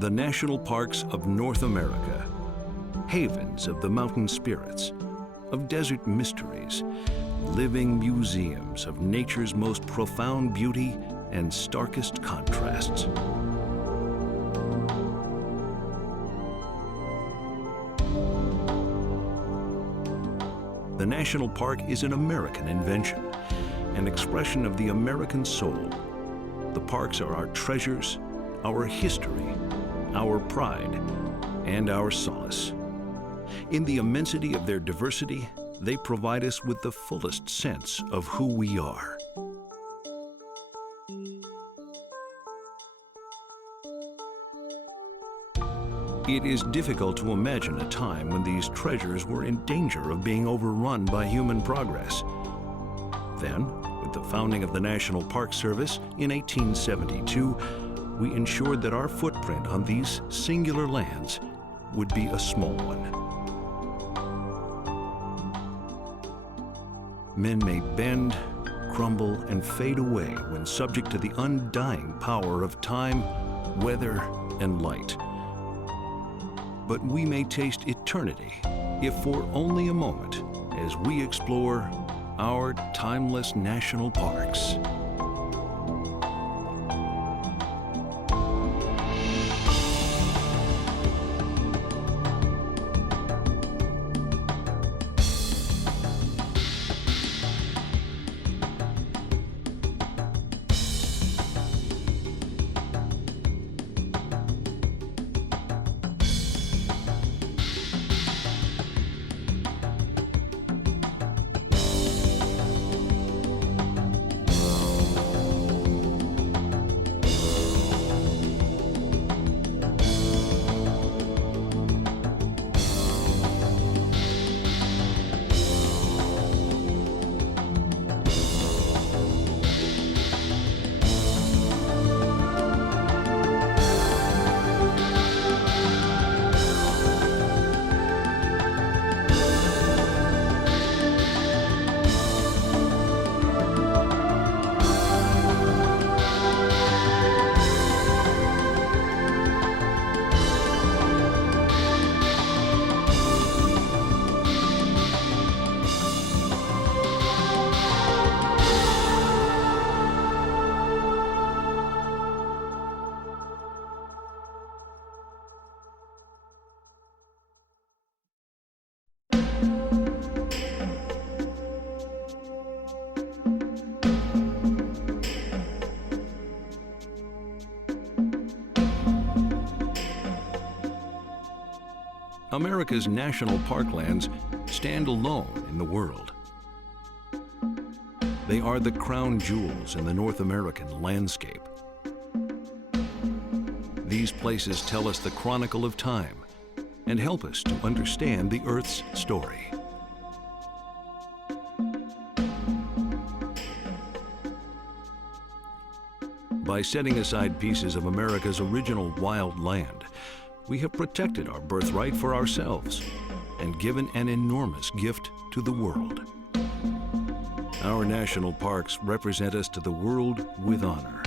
The national parks of North America, havens of the mountain spirits, of desert mysteries, living museums of nature's most profound beauty and starkest contrasts. The national park is an American invention, an expression of the American soul. The parks are our treasures, our history, our pride, and our solace. In the immensity of their diversity, they provide us with the fullest sense of who we are. It is difficult to imagine a time when these treasures were in danger of being overrun by human progress. Then, with the founding of the National Park Service in 1872, we ensured that our footprint on these singular lands would be a small one. Men may bend, crumble, and fade away when subject to the undying power of time, weather, and light. But we may taste eternity, if for only a moment, as we explore our timeless national parks. America's national parklands stand alone in the world. They are the crown jewels in the North American landscape. These places tell us the chronicle of time and help us to understand the Earth's story. By setting aside pieces of America's original wild land, we have protected our birthright for ourselves and given an enormous gift to the world. Our national parks represent us to the world with honor.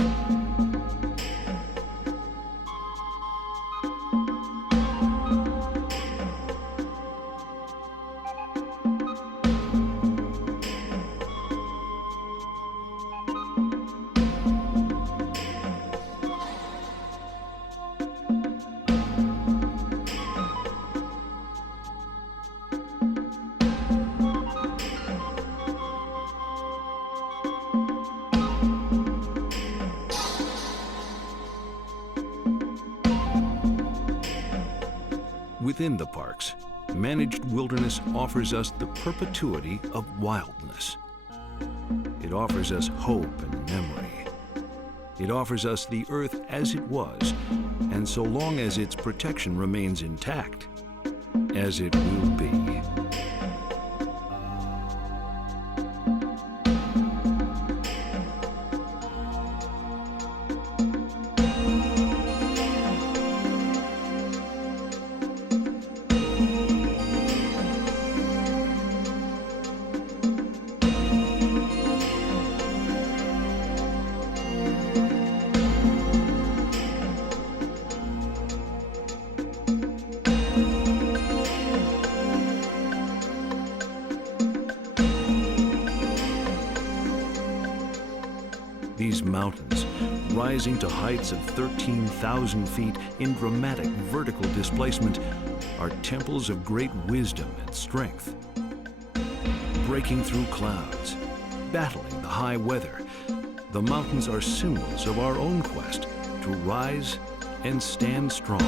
Within the parks, managed wilderness offers us the perpetuity of wildness. It offers us hope and memory. It offers us the Earth as it was, and so long as its protection remains intact, as it will be. These mountains, rising to heights of 13,000 feet in dramatic vertical displacement, are temples of great wisdom and strength. Breaking through clouds, battling the high weather, the mountains are symbols of our own quest to rise and stand strong.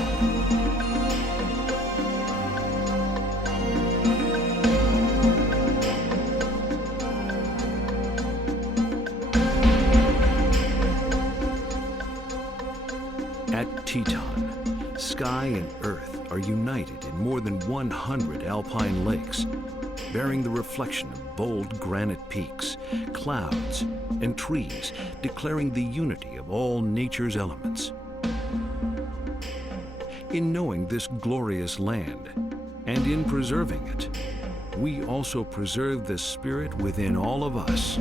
At Teton, sky and earth are united in more than 100 alpine lakes, bearing the reflection of bold granite peaks, clouds, and trees, declaring the unity of all nature's elements. In knowing this glorious land, and in preserving it, we also preserve the spirit within all of us.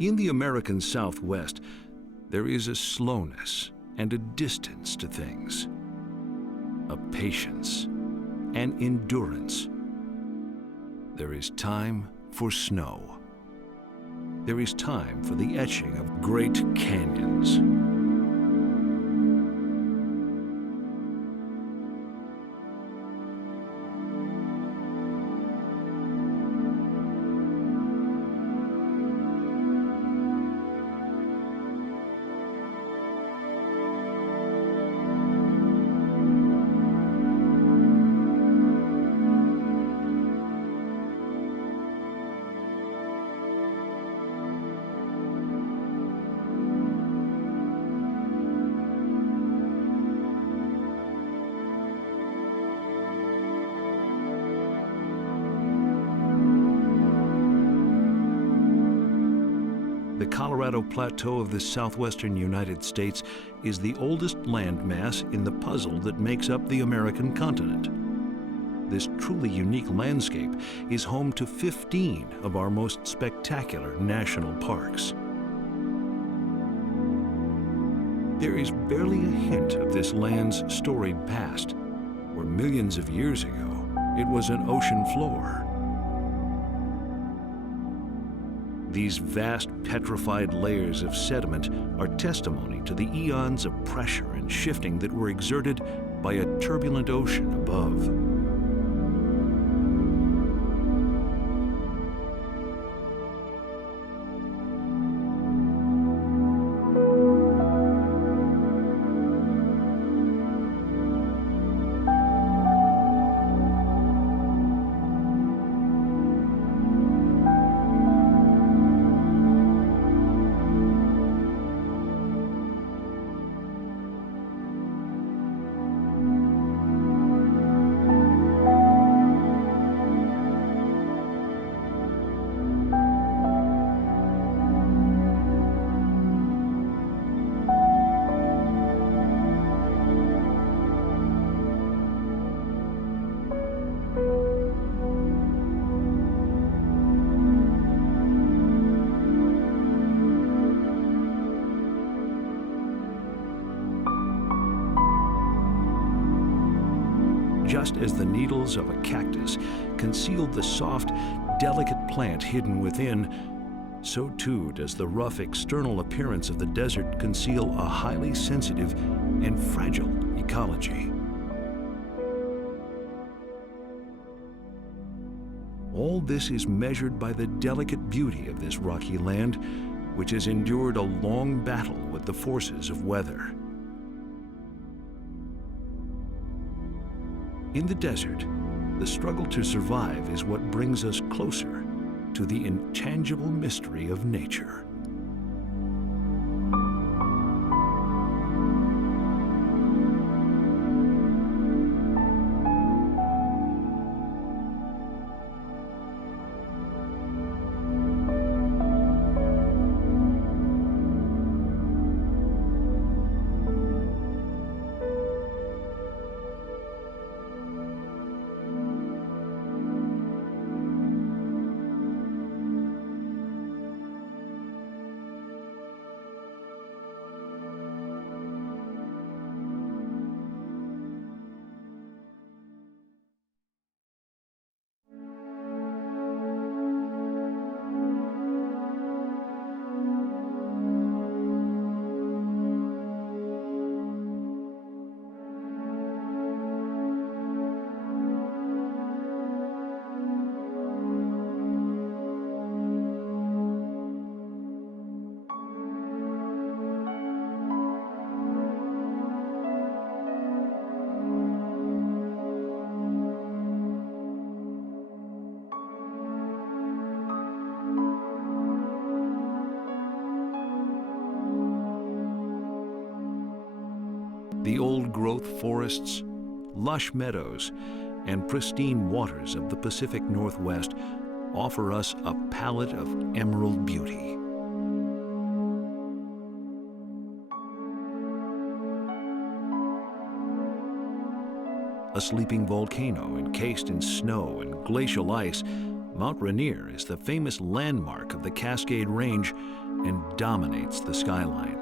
In the American Southwest, there is a slowness and a distance to things, a patience, an endurance. There is time for snow. There is time for the etching of great canyons. The Colorado Plateau of the southwestern United States is the oldest landmass in the puzzle that makes up the American continent. This truly unique landscape is home to 15 of our most spectacular national parks. There is barely a hint of this land's storied past, where millions of years ago it was an ocean floor. These vast petrified layers of sediment are testimony to the eons of pressure and shifting that were exerted by a turbulent ocean above. just as the needles of a cactus conceal the soft, delicate plant hidden within, so too does the rough external appearance of the desert conceal a highly sensitive and fragile ecology. All this is measured by the delicate beauty of this rocky land, which has endured a long battle with the forces of weather. In the desert, the struggle to survive is what brings us closer to the intangible mystery of nature. The old-growth forests, lush meadows, and pristine waters of the Pacific Northwest offer us a palette of emerald beauty. A sleeping volcano encased in snow and glacial ice, Mount Rainier is the famous landmark of the Cascade Range and dominates the skyline.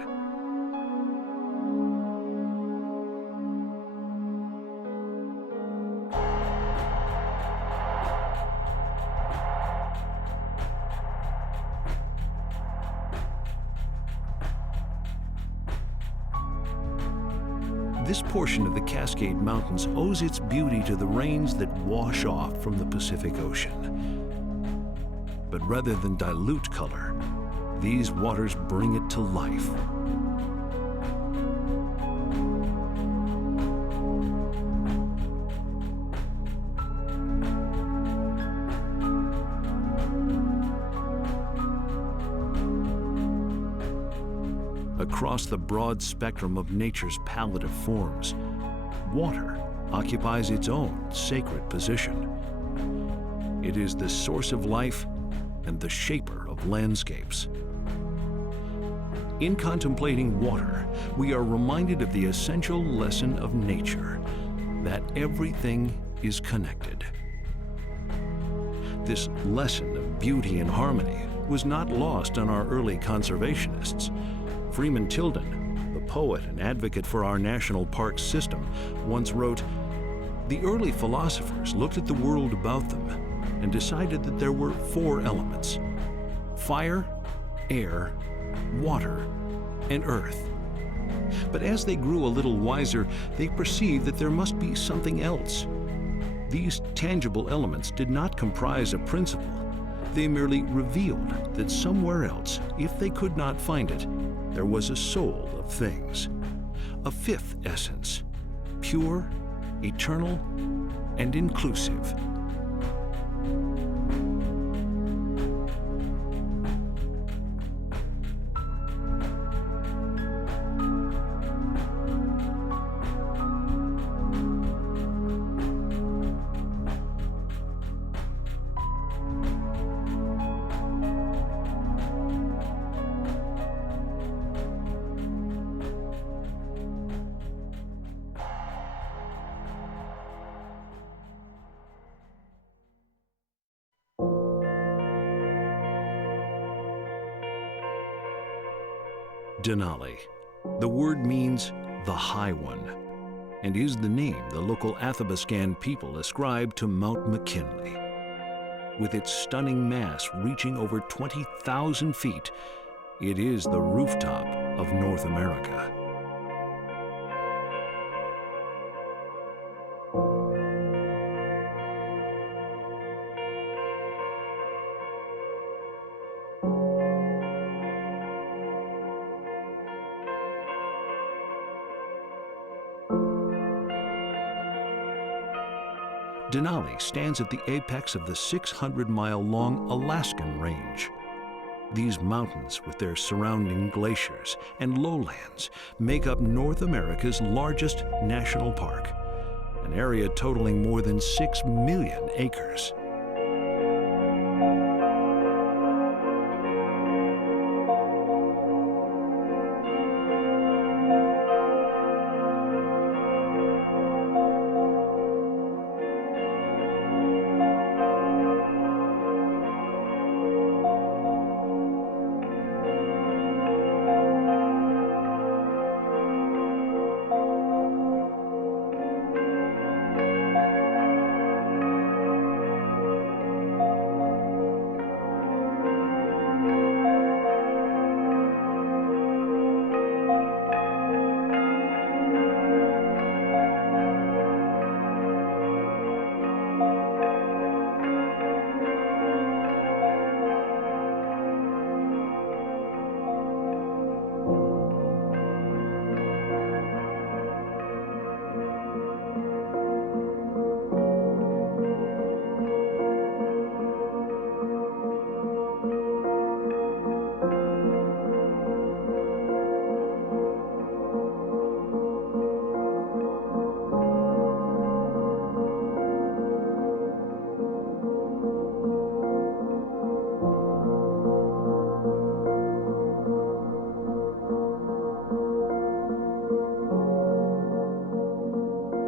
This portion of the Cascade Mountains owes its beauty to the rains that wash off from the Pacific Ocean. But rather than dilute color, these waters bring it to life. Across the broad spectrum of nature's palette of forms, water occupies its own sacred position. It is the source of life and the shaper of landscapes. In contemplating water, we are reminded of the essential lesson of nature, that everything is connected. This lesson of beauty and harmony was not lost on our early conservationists. Freeman Tilden, the poet and advocate for our national park system, once wrote, "The early philosophers looked at the world about them and decided that there were 4 elements: fire, air, water, and earth. But as they grew a little wiser, they perceived that there must be something else. These tangible elements did not comprise a principle. They merely revealed that somewhere else, if they could not find it, there was a soul of things, a 5th essence, pure, eternal, and inclusive." Denali. The word means the High One. and is the name the local Athabascan people ascribe to Mount McKinley. With its stunning mass reaching over 20,000 feet, it is the rooftop of North America. Denali stands at the apex of the 600-mile-long Alaskan Range. These mountains, with their surrounding glaciers and lowlands, make up North America's largest national park, an area totaling more than 6 million acres.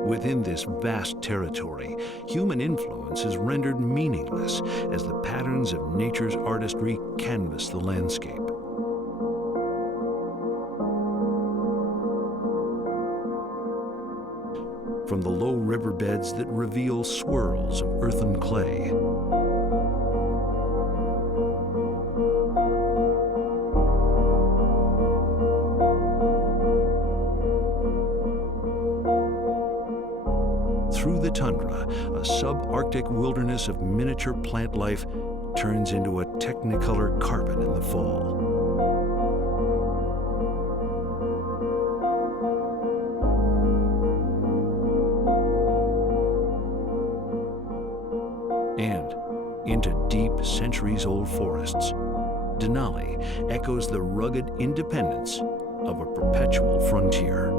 Within this vast territory, human influence is rendered meaningless as the patterns of nature's artistry canvas the landscape. From the low riverbeds that reveal swirls of earthen clay, through the tundra, a subarctic wilderness of miniature plant life turns into a technicolor carpet in the fall. And into deep, centuries-old forests, Denali echoes the rugged independence of a perpetual frontier.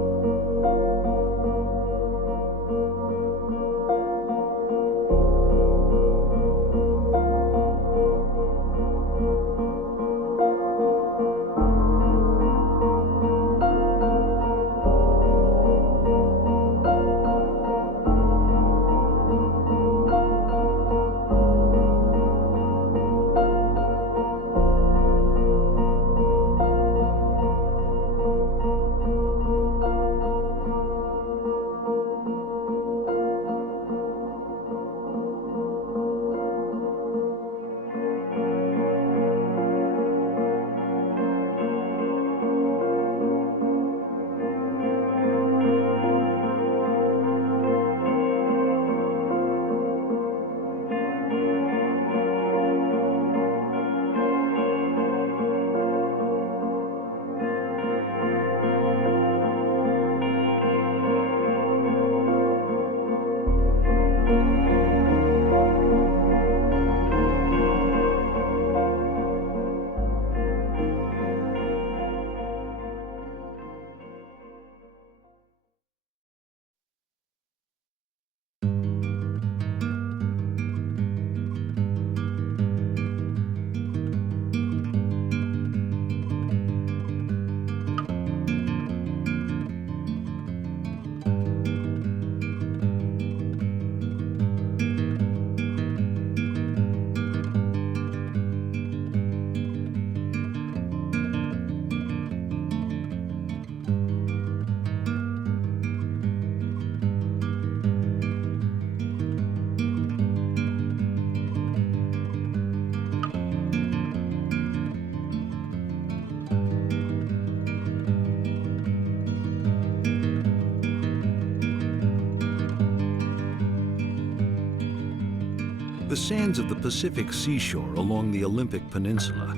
The sands of the Pacific seashore along the Olympic Peninsula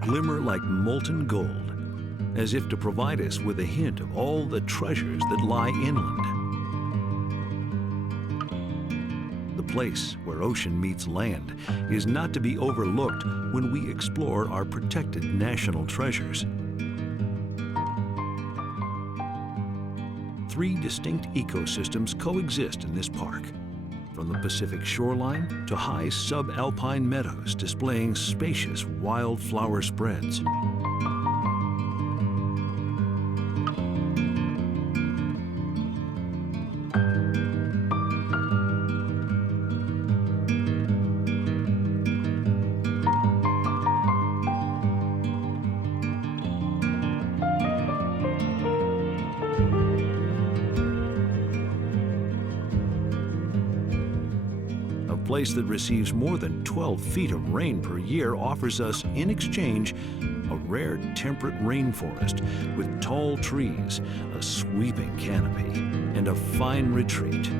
glimmer like molten gold, as if to provide us with a hint of all the treasures that lie inland. The place where ocean meets land is not to be overlooked when we explore our protected national treasures. Three distinct ecosystems coexist in this park, from the Pacific shoreline to high subalpine meadows displaying spacious wildflower spreads. A place that receives more than 12 feet of rain per year offers us, in exchange, a rare temperate rainforest with tall trees, a sweeping canopy, and a fine retreat.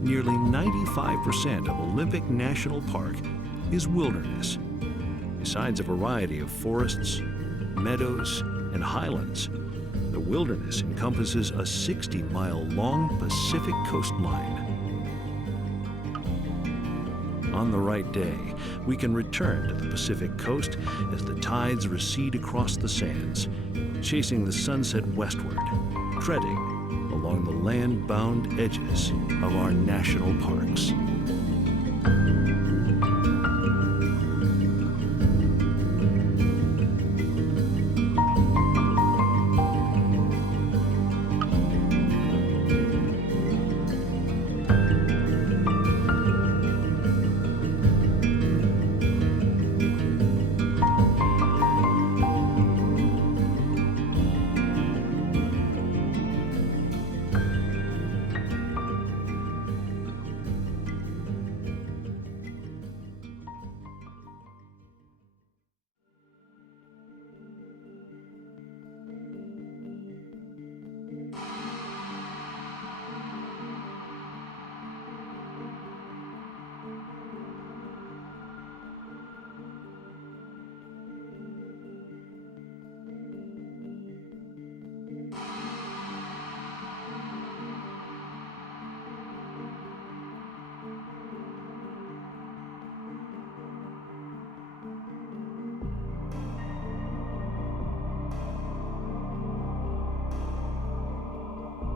Nearly 95% of Olympic National Park is wilderness. Besides a variety of forests, meadows, and highlands, the wilderness encompasses a 60-mile-long Pacific coastline. On the right day, we can return to the Pacific coast as the tides recede across the sands, chasing the sunset westward, treading along the land-bound edges of our national parks.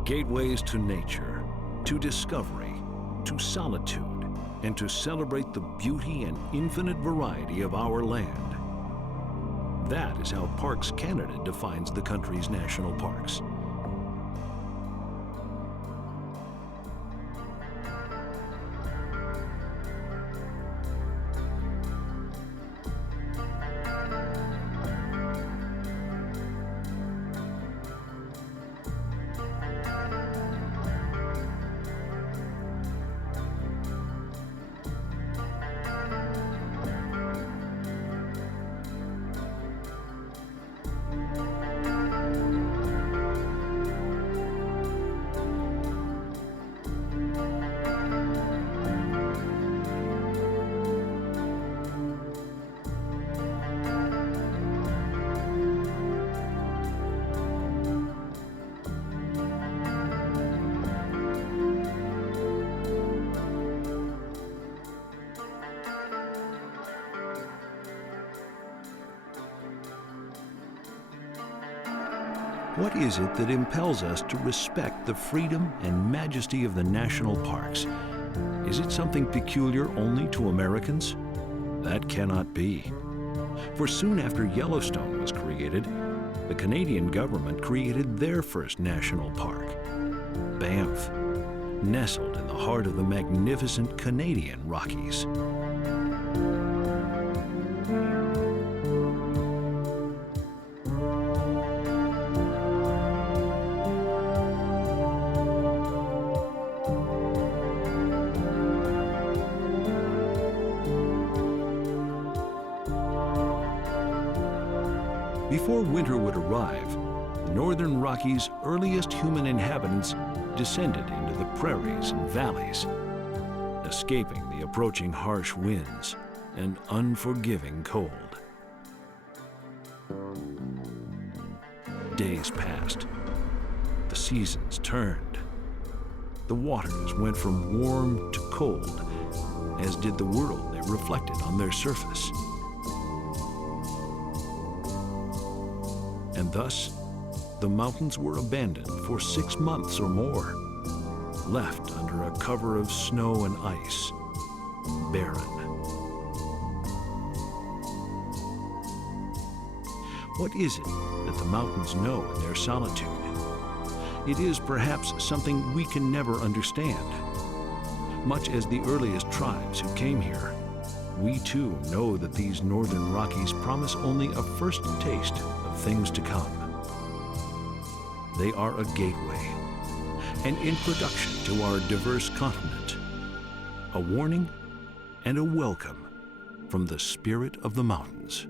Gateways to nature, to discovery, to solitude, and to celebrate the beauty and infinite variety of our land. That is how Parks Canada defines the country's national parks. What is it that impels us to respect the freedom and majesty of the national parks? Is it something peculiar only to Americans? That cannot be. For soon after Yellowstone was created, the Canadian government created their first national park, Banff, nestled in the heart of the magnificent Canadian Rockies. Before winter would arrive, the northern Rockies' earliest human inhabitants descended into the prairies and valleys, escaping the approaching harsh winds and unforgiving cold. Days passed. The seasons turned. The waters went from warm to cold, as did the world they reflected on their surface. And thus, the mountains were abandoned for 6 months or more, left under a cover of snow and ice, barren. What is it that the mountains know in their solitude? It is perhaps something we can never understand. Much as the earliest tribes who came here, we too know that these northern Rockies promise only a first taste of things to come. They are a gateway, an introduction to our diverse continent, a warning and a welcome from the spirit of the mountains.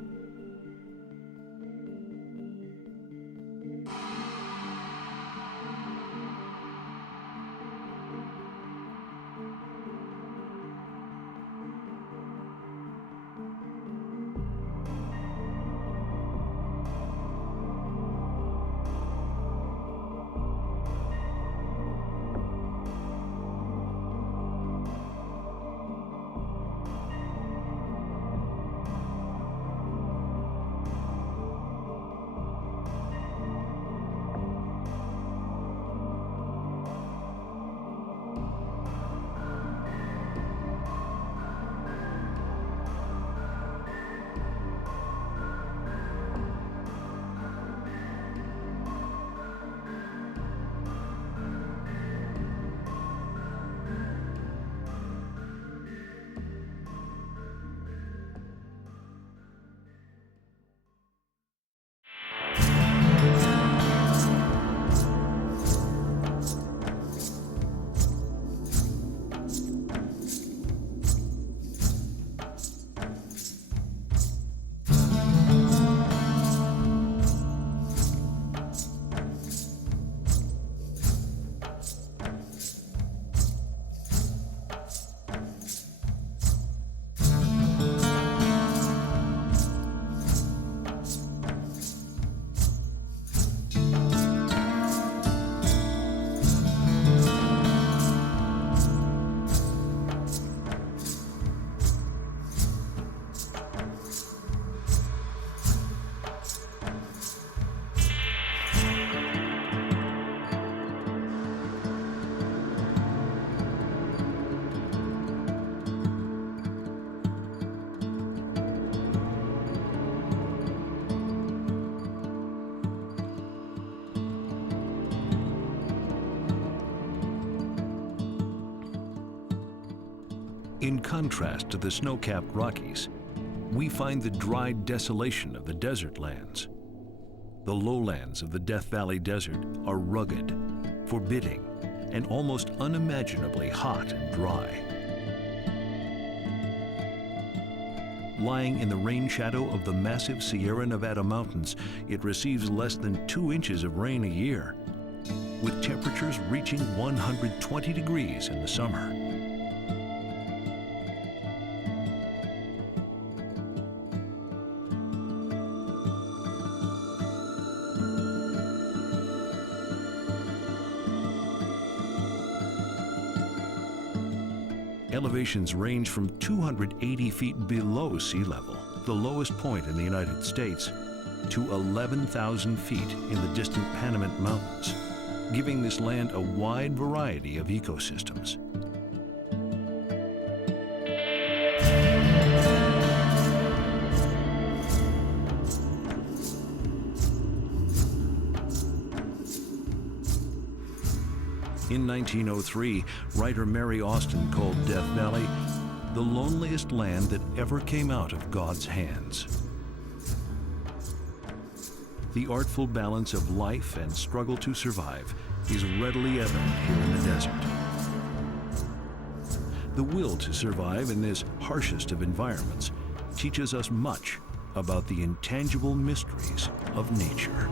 In contrast to the snow-capped Rockies, we find the dry desolation of the desert lands. The lowlands of the Death Valley Desert are rugged, forbidding, and almost unimaginably hot and dry. Lying in the rain shadow of the massive Sierra Nevada mountains, it receives less than 2 inches of rain a year, with temperatures reaching 120 degrees in the summer. Elevations range from 280 feet below sea level, the lowest point in the United States, to 11,000 feet in the distant Panamint Mountains, giving this land a wide variety of ecosystems. In 1903, writer Mary Austin called Death Valley the loneliest land that ever came out of God's hands. The artful balance of life and struggle to survive is readily evident here in the desert. The will to survive in this harshest of environments teaches us much about the intangible mysteries of nature.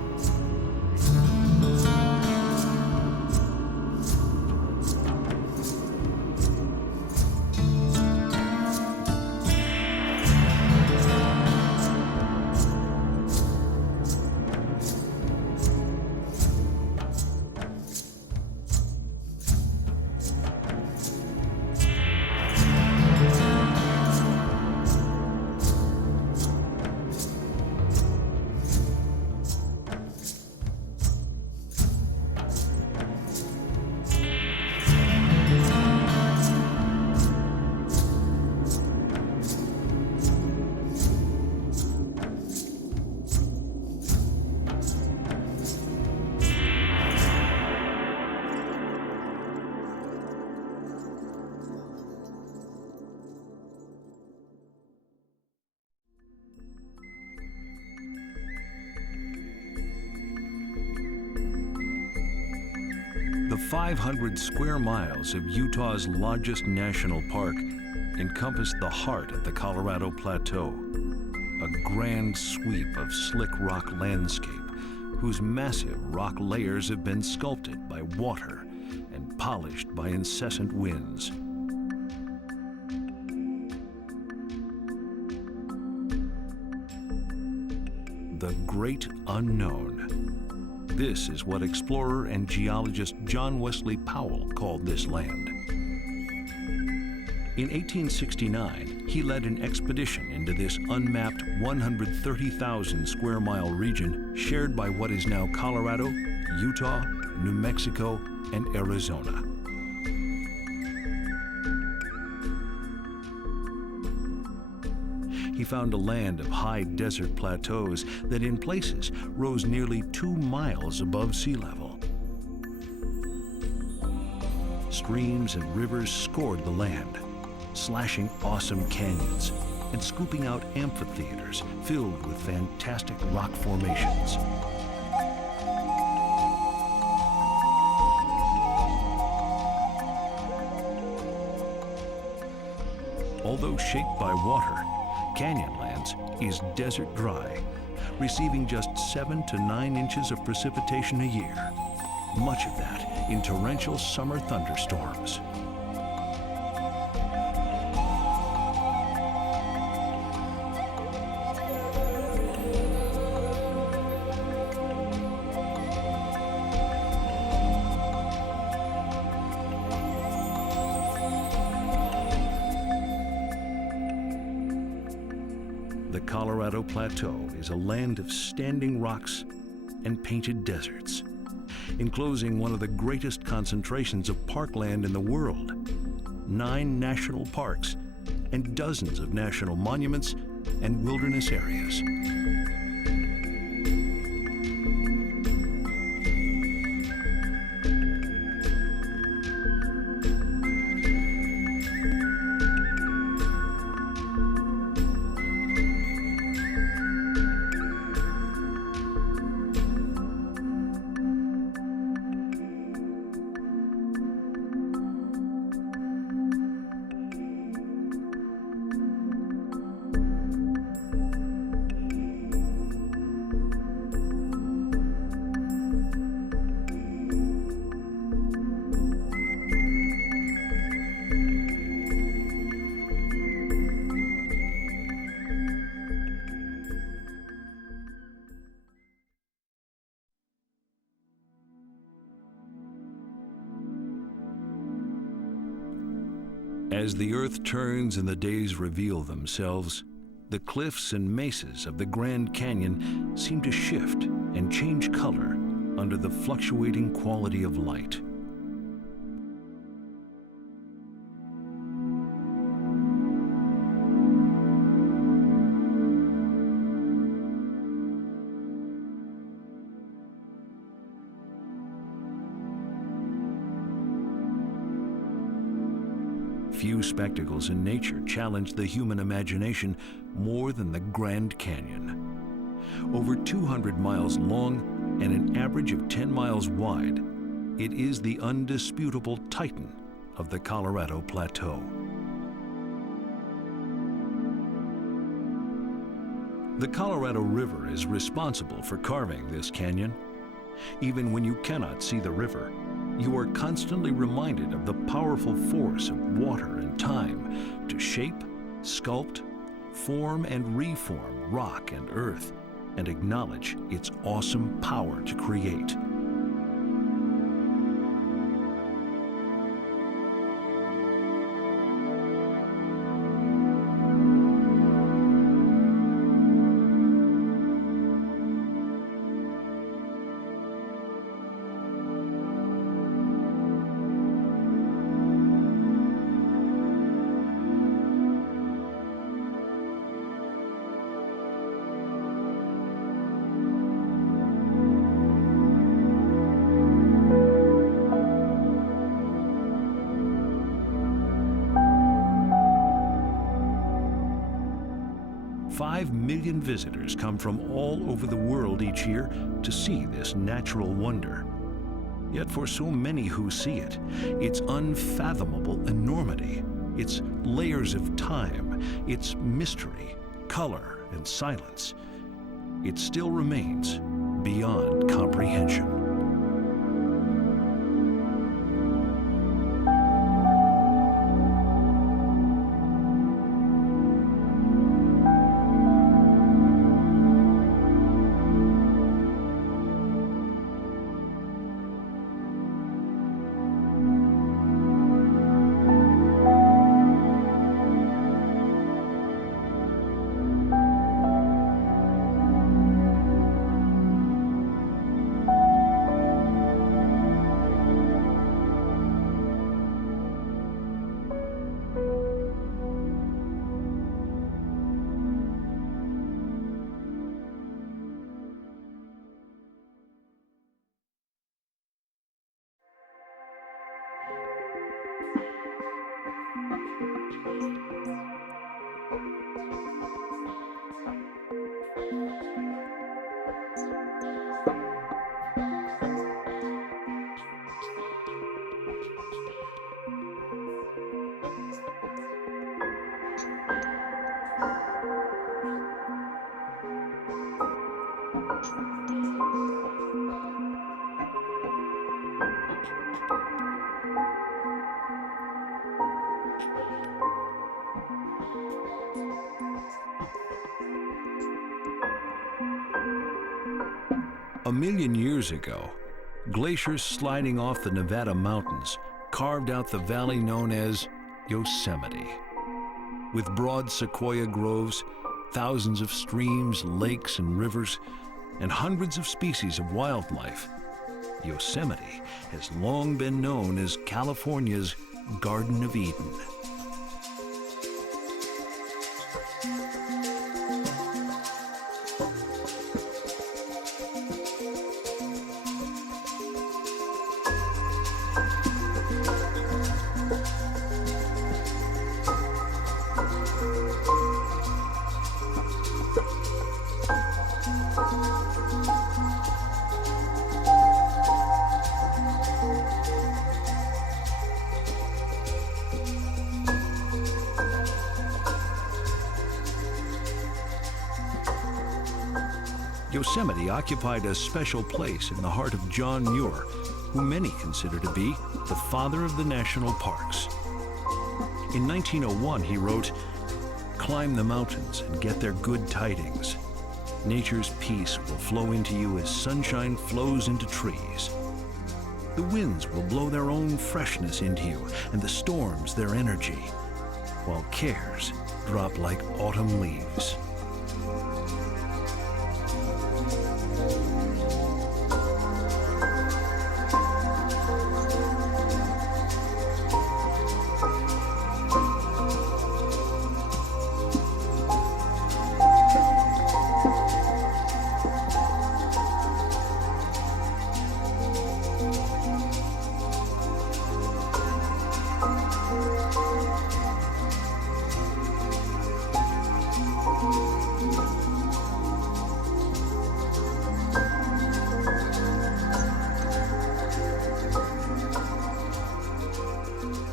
The 500 square miles of Utah's largest national park encompass the heart of the Colorado Plateau, a grand sweep of slick rock landscape whose massive rock layers have been sculpted by water and polished by incessant winds. The Great Unknown. This is what explorer and geologist John Wesley Powell called this land. In 1869, he led an expedition into this unmapped 130,000 square mile region shared by what is now Colorado, Utah, New Mexico, and Arizona. He found a land of high desert plateaus that in places rose nearly 2 miles above sea level. Streams and rivers scored the land, slashing awesome canyons and scooping out amphitheaters filled with fantastic rock formations. Although shaped by water, Canyonlands is desert dry, receiving just 7 to 9 inches of precipitation a year, much of that in torrential summer thunderstorms. The Colorado Plateau is a land of standing rocks and painted deserts, enclosing one of the greatest concentrations of parkland in the world, 9 national parks and dozens of national monuments and wilderness areas. As the earth turns and the days reveal themselves, The cliffs and mesas of the Grand Canyon seem to shift and change color under the fluctuating quality of light. Few spectacles in nature challenge the human imagination more than the Grand Canyon. Over 200 miles long and an average of 10 miles wide, it is the undisputable titan of the Colorado Plateau. The Colorado River is responsible for carving this canyon. Even when you cannot see the river, you are constantly reminded of the powerful force of water and time to shape, sculpt, form and reform rock and earth, and acknowledge its awesome power to create. Five million visitors come from all over the world each year to see this natural wonder. Yet for so many who see it, its unfathomable enormity, its layers of time, its mystery, color, and silence, it still remains beyond comprehension. A million years ago, glaciers sliding off the Nevada mountains carved out the valley known as Yosemite. With broad sequoia groves, thousands of streams, lakes, and rivers, and hundreds of species of wildlife, Yosemite has long been known as California's Garden of Eden. Yosemite occupied a special place in the heart of John Muir, who many consider to be the father of the national parks. In 1901, he wrote, "Climb the mountains and get their good tidings. Nature's peace will flow into you as sunshine flows into trees. The winds will blow their own freshness into you, and the storms their energy, while cares drop like autumn leaves.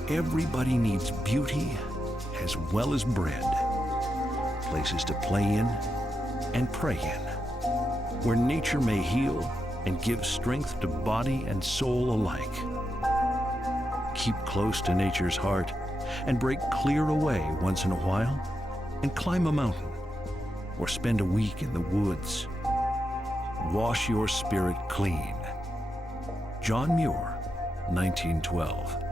Everybody needs beauty as well as bread, places to play in and pray in, where nature may heal and give strength to body and soul alike. Keep close to nature's heart and break clear away once in a while and climb a mountain or spend a week in the woods. Wash your spirit clean. John Muir, 1912.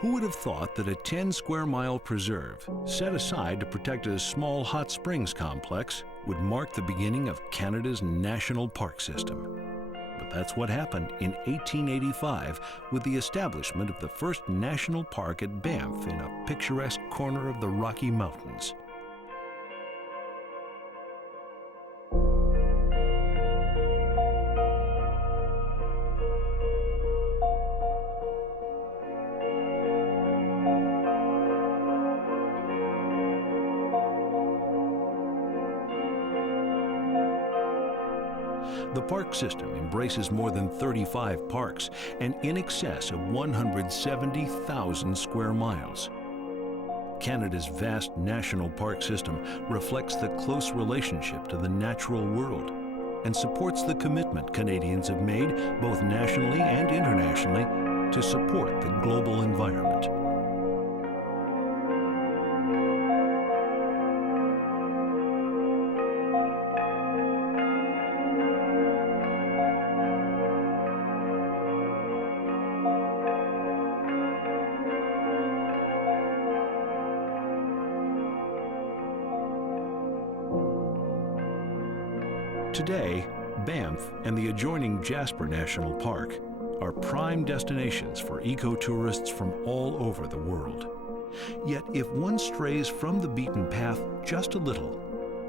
Who would have thought that a 10-square-mile preserve, set aside to protect a small hot springs complex, would mark the beginning of Canada's national park system? But that's what happened in 1885 with the establishment of the first national park at Banff in a picturesque corner of the Rocky Mountains. The park system embraces more than 35 parks and in excess of 170,000 square miles. Canada's vast national park system reflects the close relationship to the natural world and supports the commitment Canadians have made, both nationally and internationally, to support the global environment. Today, Banff and the adjoining Jasper National Park are prime destinations for eco-tourists from all over the world. Yet if one strays from the beaten path just a little,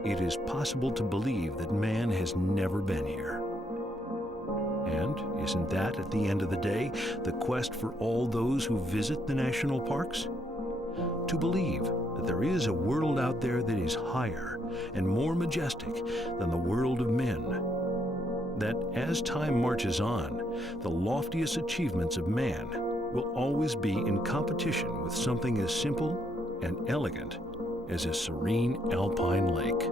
it is possible to believe that man has never been here. And isn't that, at the end of the day, the quest for all those who visit the national parks? To believe that there is a world out there that is higher and more majestic than the world of men. That as time marches on, the loftiest achievements of man will always be in competition with something as simple and elegant as a serene alpine lake.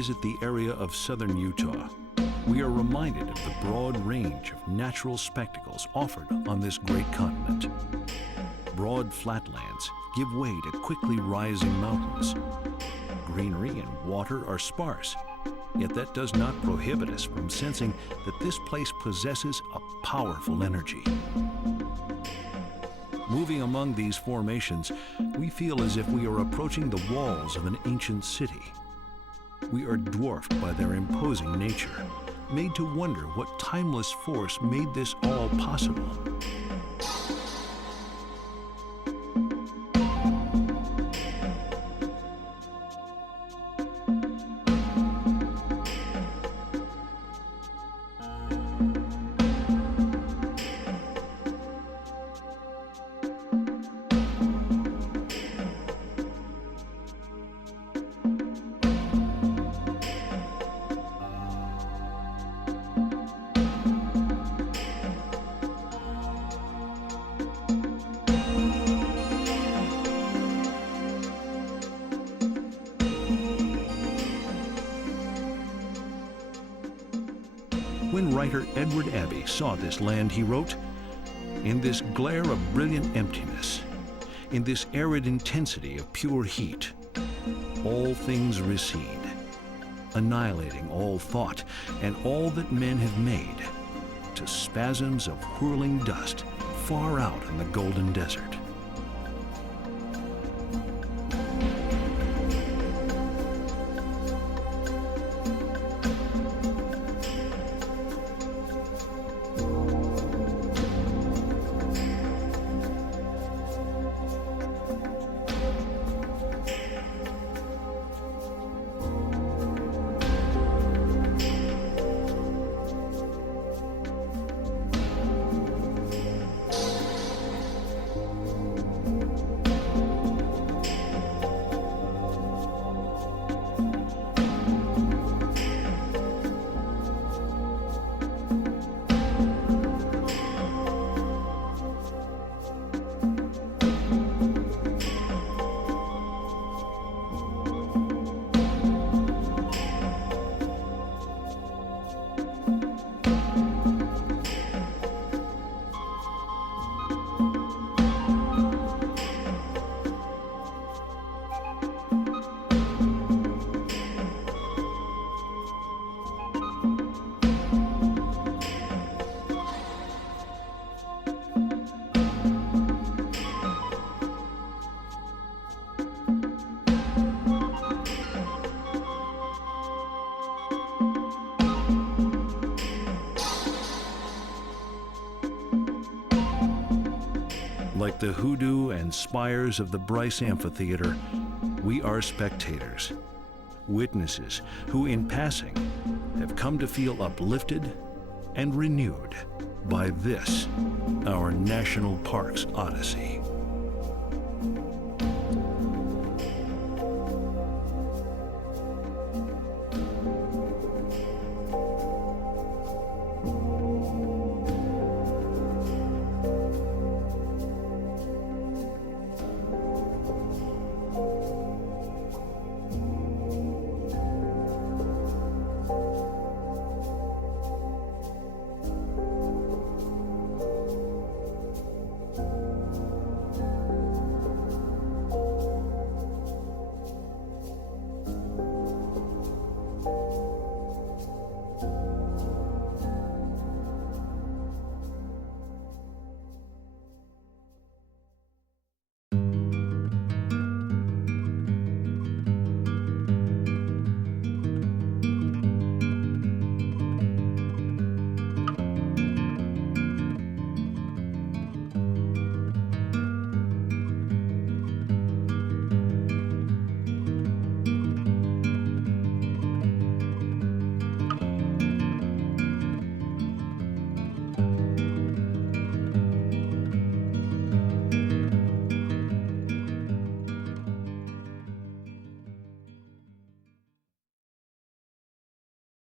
visit the area of southern Utah, we are reminded of the broad range of natural spectacles offered on this great continent. Broad flatlands give way to quickly rising mountains. Greenery and water are sparse, yet that does not prohibit us from sensing that this place possesses a powerful energy. Moving among these formations, we feel as if we are approaching the walls of an ancient city. We are dwarfed by their imposing nature, made to wonder what timeless force made this all possible. When writer Edward Abbey saw this land, he wrote, "In this glare of brilliant emptiness, in this arid intensity of pure heat, all things recede, annihilating all thought and all that men have made, to spasms of whirling dust far out in the golden desert." Like the hoodoo and spires of the Bryce Amphitheater, we are spectators, witnesses who, in passing, have come to feel uplifted and renewed by this, our National Parks Odyssey.